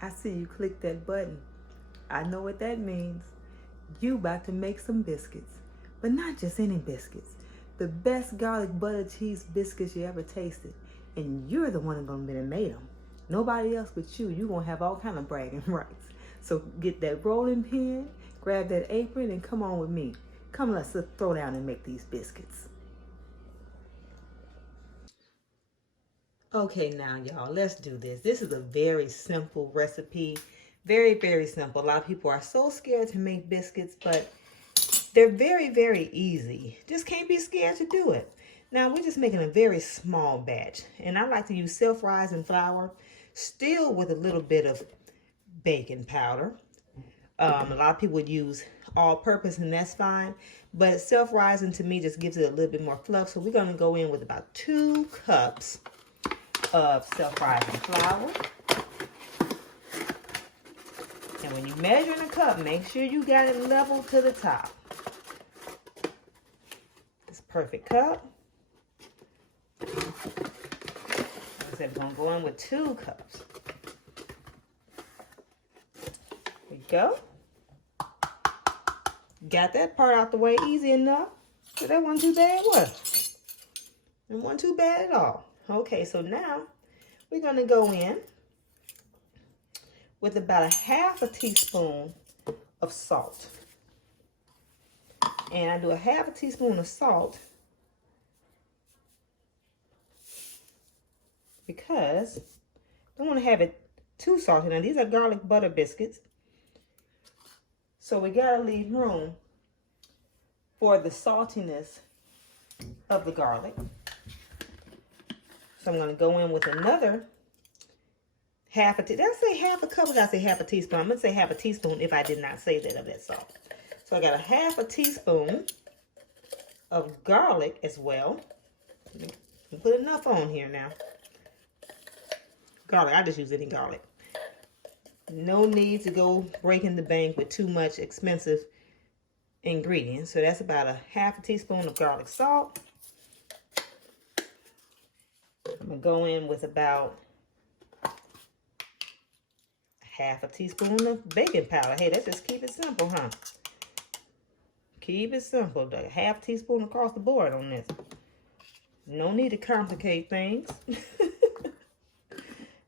I see you click that button. I know what that means. You about to make some biscuits. But not just any biscuits. The best garlic butter cheese biscuits you ever tasted. And you're the one that's gonna be that made them. Nobody else but you. You're gonna have all kind of bragging rights. So get that rolling pin, grab that apron, and come on with me. Come, let's throw down and make these biscuits. Okay, now y'all, let's do this. This is a very simple recipe. Very, very simple. A lot of people are so scared to make biscuits, but they're very, very easy. Just can't be scared to do it. Now, we're just making a very small batch. And I like to use self-rising flour, still with a little bit of baking powder. A lot of people would use all-purpose, and that's fine. But self-rising, to me, just gives it a little bit more fluff. So we're going to go in with about 2 cups of self-rising flour. And when you measure in a cup, make sure you got it level to the top. This perfect cup. Like I said, we're going to go in with 2 cups. There you go. Got that part out the way easy enough. So that wasn't too bad, was it? It wasn't too bad at all. Okay, so now we're going to go in with about a half a teaspoon of salt. And I do a half a teaspoon of salt because I don't want to have it too salty. Now, these are garlic butter biscuits. So we got to leave room for the saltiness of the garlic. So I'm going to go in with another half a teaspoon. Did I say half a cup or did I say half a teaspoon? I'm going to say half a teaspoon if I did not say that of that salt. So I got a half a teaspoon of garlic as well. Put enough on here now. Garlic, I just use any garlic. No need to go breaking the bank with too much expensive ingredients. So that's about a half a teaspoon of garlic salt. I'm going to go in with about half a teaspoon of baking powder. Hey, let's just keep it simple, huh? Keep it simple. A half teaspoon across the board on this. No need to complicate things.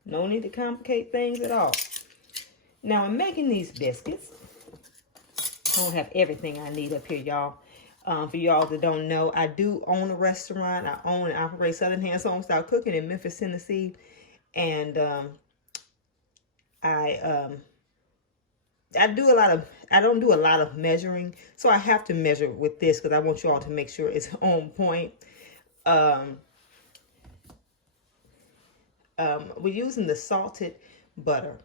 No need to complicate things at all. Now, in making these biscuits, I don't have everything I need up here, y'all. For y'all that don't know, I do own a restaurant. I own and operate Southern Hands Homestyle Cooking in Memphis, Tennessee. And I don't do a lot of measuring. So I have to measure with this because I want you all to make sure it's on point. We're using the salted butter.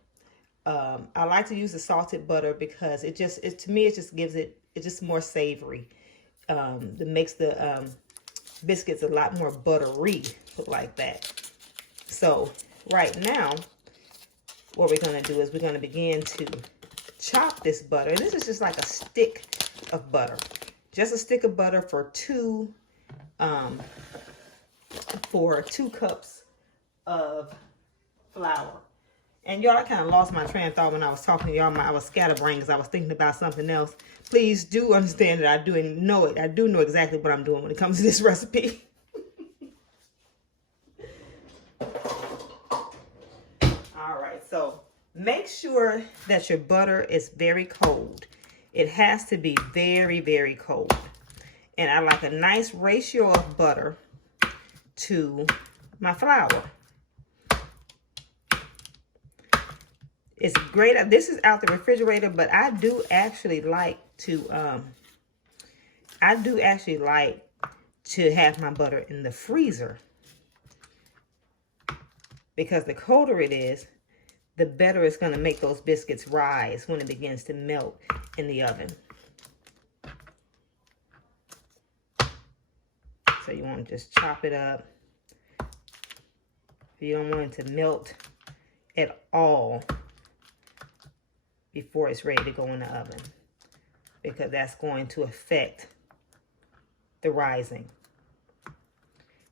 I like to use the salted butter because to me, it just gives it's just more savory. That makes the biscuits a lot more buttery, like that. So right now, what we're going to do is we're going to begin to chop this butter. And this is just like a stick of butter. Just a stick of butter for 2 cups of flour. And y'all, I kind of lost my train of thought when I was talking to y'all. I was scatterbrained because I was thinking about something else. Please do understand that I do know it. I do know exactly what I'm doing when it comes to this recipe. All right, so make sure that your butter is very cold. It has to be very, very cold. And I like a nice ratio of butter to my flour. It's great. This is out the refrigerator, but I do actually like to have my butter in the freezer, because the colder it is, the better it's going to make those biscuits rise when it begins to melt in the oven. So you want to just chop it up. You don't want it to melt at all before it's ready to go in the oven, because that's going to affect the rising.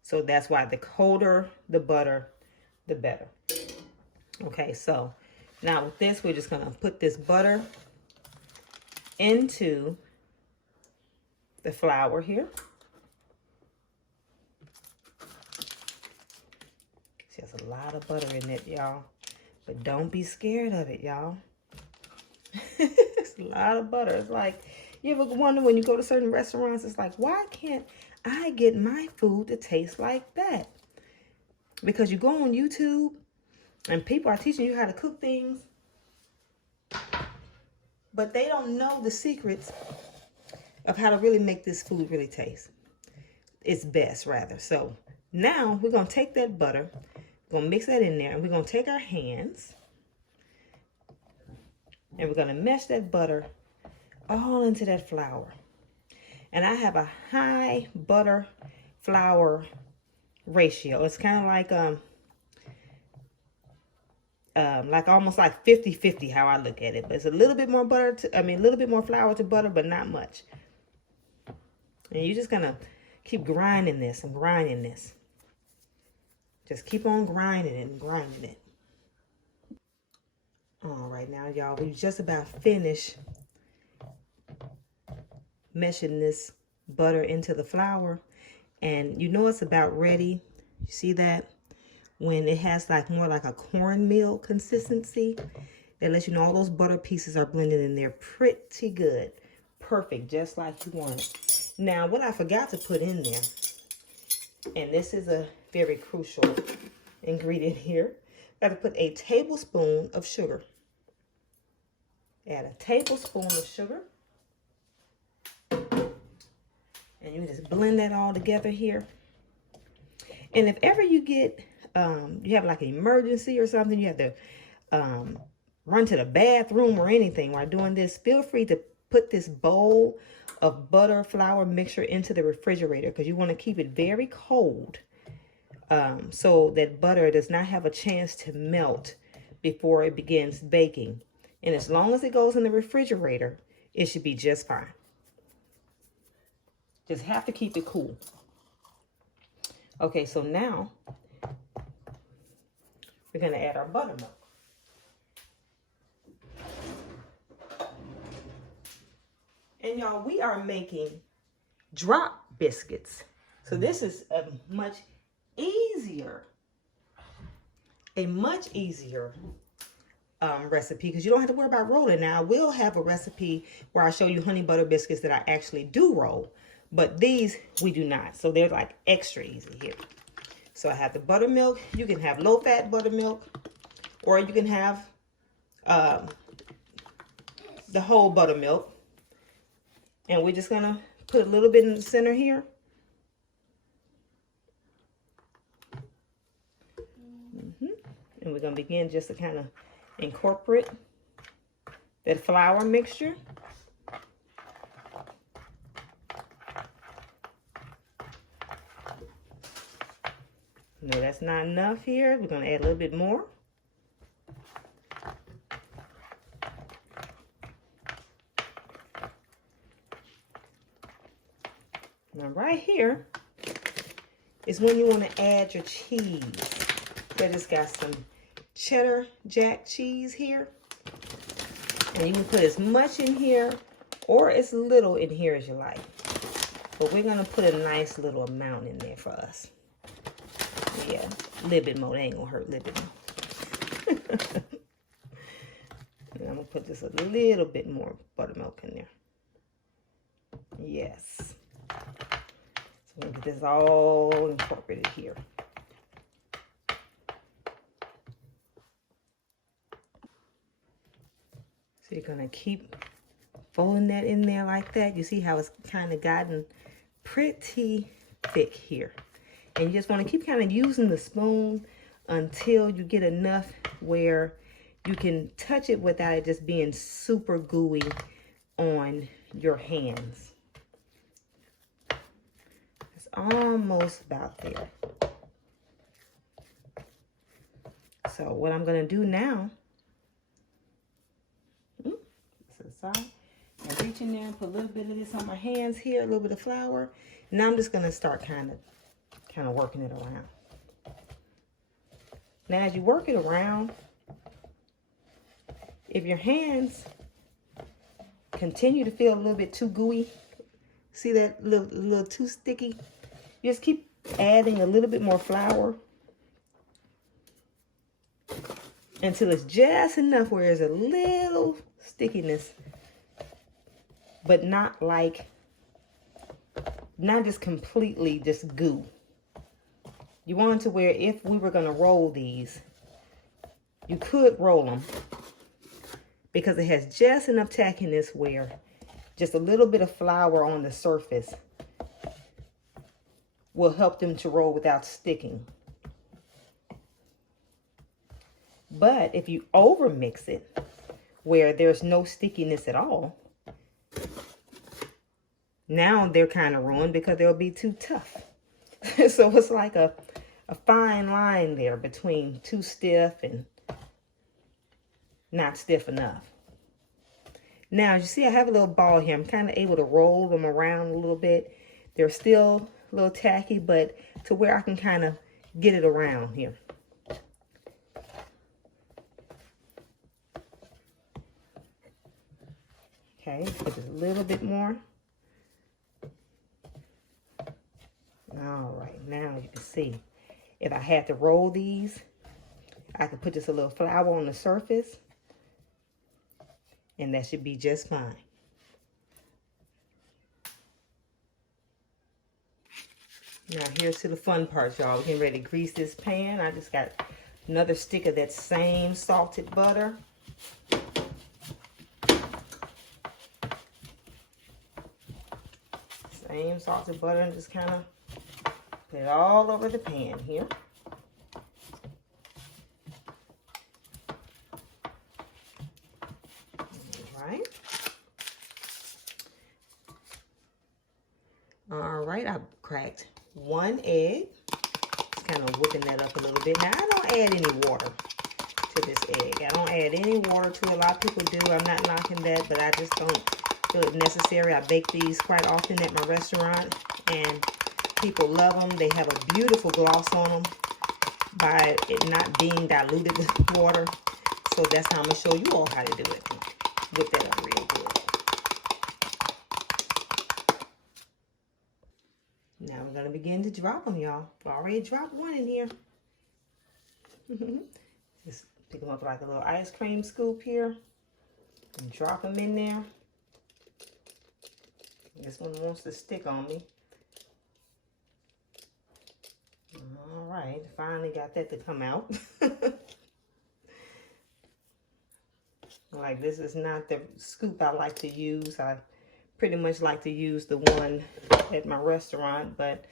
So that's why the colder the butter, the better. Okay, so Now with this, we're just gonna put this butter into the flour here. See, there's a lot of butter in it, y'all. But don't be scared of it, y'all. It's a lot of butter. It's like, you ever wonder when you go to certain restaurants, it's like, why can't I get my food to taste like that? Because you go on YouTube and people are teaching you how to cook things, but they don't know the secrets of how to really make this food really taste. It's best, rather. So now we're going to take that butter, we're going to mix that in there, and we're going to take our hands and we're going to mesh that butter all into that flour. And I have a high butter flour ratio. It's kind of like almost like 50-50 how I look at it. But it's a little bit more butter to, a little bit more flour to butter, but not much. And you're just gonna keep grinding this and grinding this. Just keep on grinding it and grinding it. All right, now y'all, we just about finished meshing this butter into the flour, and you know it's about ready. You see that? When it has like more like a cornmeal consistency, that lets you know all those butter pieces are blended in there pretty good. Perfect, just like you want it. Now, what I forgot to put in there, and this is a very crucial ingredient here, I got to put a tablespoon of sugar. Add a tablespoon of sugar. And you just blend that all together here. And if ever you get, you have like an emergency or something, you have to run to the bathroom or anything while doing this, feel free to put this bowl of butter flour mixture into the refrigerator, because you want to keep it very cold so that butter does not have a chance to melt before it begins baking. And as long as it goes in the refrigerator, it should be just fine. Just have to keep it cool. Okay, so now we're going to add our buttermilk. And y'all, we are making drop biscuits. So this is a much easier recipe, because you don't have to worry about rolling. Now, I will have a recipe where I show you honey butter biscuits that I actually do roll, but these we do not. So they're like extra easy here. So I have the buttermilk. You can have low-fat buttermilk, or you can have the whole buttermilk. And we're just gonna put a little bit in the center here. And we're gonna begin just to kind of incorporate that flour mixture. No, that's not enough here. We're gonna add a little bit more. Now right here is when you want to add your cheese. So I just got some cheddar jack cheese here. And you can put as much in here or as little in here as you like. But we're going to put a nice little amount in there for us. Yeah, a little bit more. That ain't going to hurt a little bit more. And I'm going to put just a little bit more buttermilk in there. Yes. So we're going to get this all incorporated here. So you're going to keep folding that in there like that. You see how it's kind of gotten pretty thick here. And you just want to keep kind of using the spoon until you get enough where you can touch it without it just being super gooey on your hands. It's almost about there. So what I'm going to do now, and reach in there and put a little bit of this on my hands here, a little bit of flour. Now I'm just going to start kind of working it around. Now as you work it around, If your hands continue to feel a little bit too gooey, see that little too sticky, just keep adding a little bit more flour until it's just enough where there's a little stickiness, but not just completely just goo. You want it to where if we were going to roll these, you could roll them because it has just enough tackiness where just a little bit of flour on the surface will help them to roll without sticking. But if you over mix it where there's no stickiness at all, now they're kind of ruined because they'll be too tough. So it's like a fine line there between too stiff and not stiff enough. Now, as you see, I have a little ball here. I'm kind of able to roll them around a little bit. They're still a little tacky, but to where I can kind of get it around here. Okay, put just a little bit more. All right, now you can see, if I had to roll these, I could put just a little flour on the surface, and that should be just fine. Now here's to the fun part, y'all. We're getting ready to grease this pan. I just got another stick of that same salted butter. Same salted butter, and just kind of put it all over the pan here. All right, I cracked 1 egg. Just kind of whipping that up a little bit. Now, I don't add any water to this egg. I don't add any water to it. A lot of people do. I'm not knocking that, but I just don't feel it necessary. I bake these quite often at my restaurant, and people love them. They have a beautiful gloss on them by it not being diluted with water. So that's how I'm going to show you all how to do it. Whip that up real good. Now we're going to begin to drop them, y'all. I already dropped one in here. Just pick them up like a little ice cream scoop here and drop them in there. This one wants to stick on me. All right, finally got that to come out. Like, this is not the scoop I like to use. I pretty much like to use the one at my restaurant, but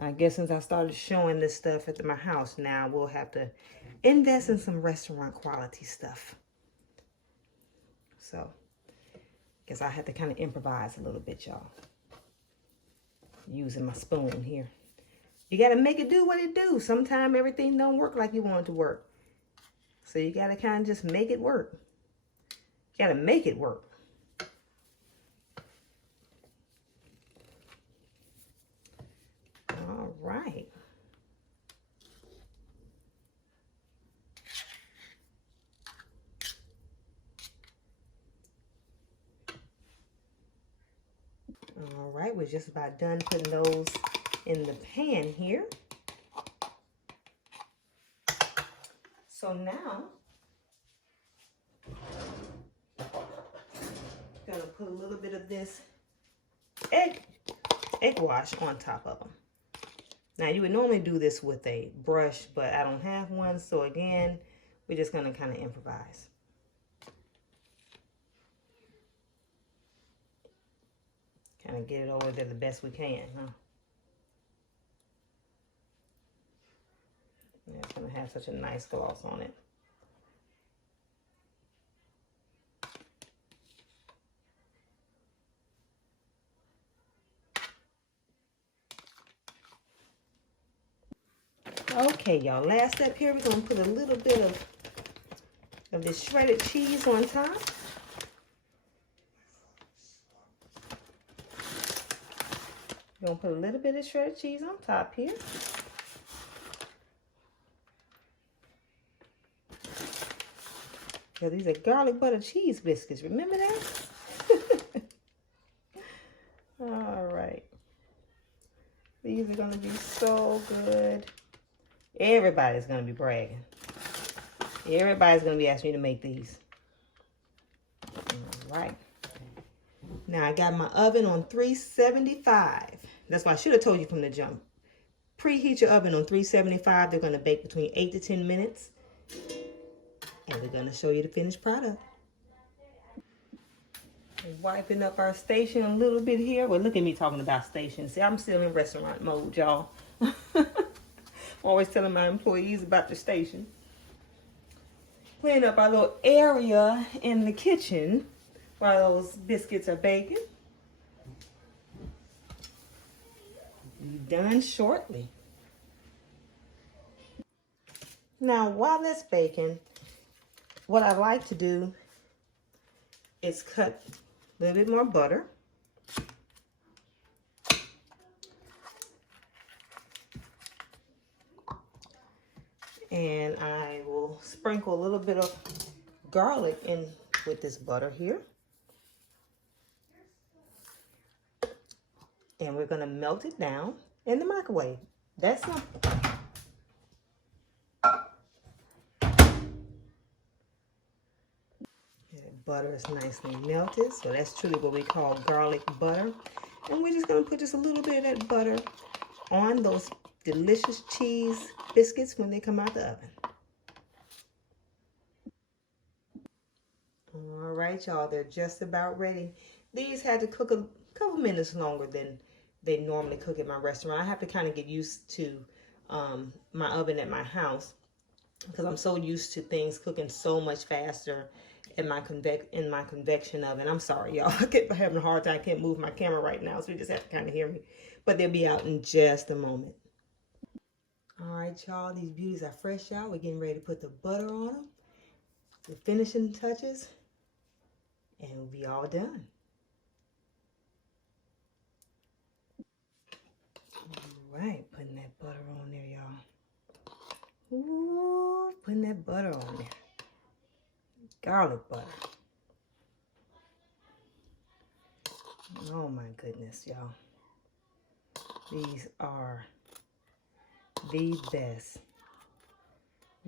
I guess since I started showing this stuff at my house now, we'll have to invest in some restaurant quality stuff. So, guess I had to kind of improvise a little bit, y'all. Using my spoon here. You got to make it do what it do. Sometimes everything don't work like you want it to work. So you got to kind of just make it work. You got to make it work. All right. All right, we're just about done putting those in the pan here. So now, I'm gonna put a little bit of this egg wash on top of them. Now, you would normally do this with a brush, but I don't have one, so again, we're just gonna kind of improvise. Kind of get it over there the best we can, huh? Yeah, it's gonna have such a nice gloss on it. Okay, y'all, last step here, we're gonna put a little bit of this shredded cheese on top. We're gonna put a little bit of shredded cheese on top here. So these are garlic butter cheese biscuits. Remember that? All right. These are going to be so good. Everybody's going to be bragging. Everybody's going to be asking me to make these. All right. Now I got my oven on 375. That's why I should have told you from the jump. Preheat your oven on 375. They're going to bake between 8 to 10 minutes. And we're going to show you the finished product. Wiping up our station a little bit here. Well, look at me talking about station. See, I'm still in restaurant mode, y'all. Always telling my employees about the station. Clean up our little area in the kitchen while those biscuits are baking. Be done shortly. Now, while it's baking, what I like to do is cut a little bit more butter. And I will sprinkle a little bit of garlic in with this butter here. And we're going to melt it down in the microwave. That's simple. Butter is nicely melted, so that's truly what we call garlic butter. And we're just going to put just a little bit of that butter on those delicious cheese biscuits when they come out the oven. All right, y'all, they're just about ready. These had to cook a couple minutes longer than they normally cook at my restaurant. I have to kind of get used to my oven at my house because I'm so used to things cooking so much faster in my convection oven. I'm sorry, y'all. I keep having a hard time. I can't move my camera right now, so you just have to kind of hear me. But they'll be out in just a moment. All right, y'all. These beauties are fresh out. We're getting ready to put the butter on them. The finishing touches. And we'll be all done. All right, putting that butter on there, y'all. Ooh, putting that butter on there. Garlic butter. Oh my goodness, y'all. These are the best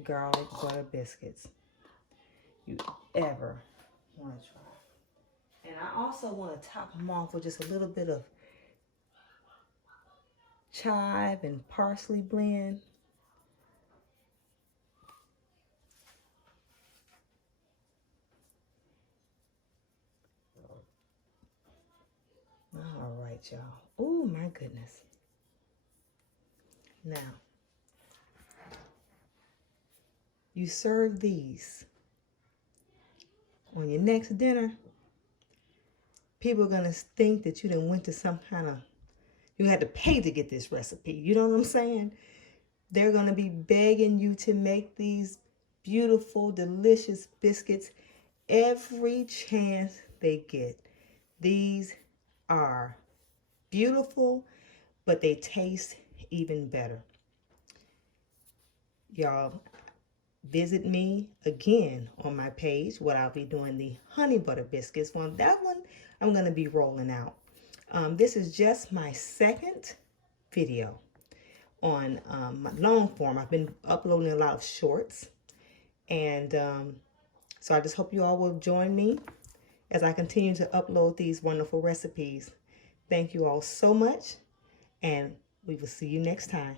garlic butter biscuits you ever want to try. And I also want to top them off with just a little bit of chive and parsley blend. All right, y'all. Oh my goodness. Now, you serve these on your next dinner, people are going to think that you done went to some kind of, you had to pay to get this recipe. You know what I'm saying? They're going to be begging you to make these beautiful, delicious biscuits every chance they get. These are beautiful, but they taste even better. Y'all, visit me again on my page where I'll be doing the honey butter biscuits. Well, that one I'm going to be rolling out. This is just my second video on my long form. I've been uploading a lot of shorts. And so I just hope you all will join me as I continue to upload these wonderful recipes. Thank you all so much, and we will see you next time.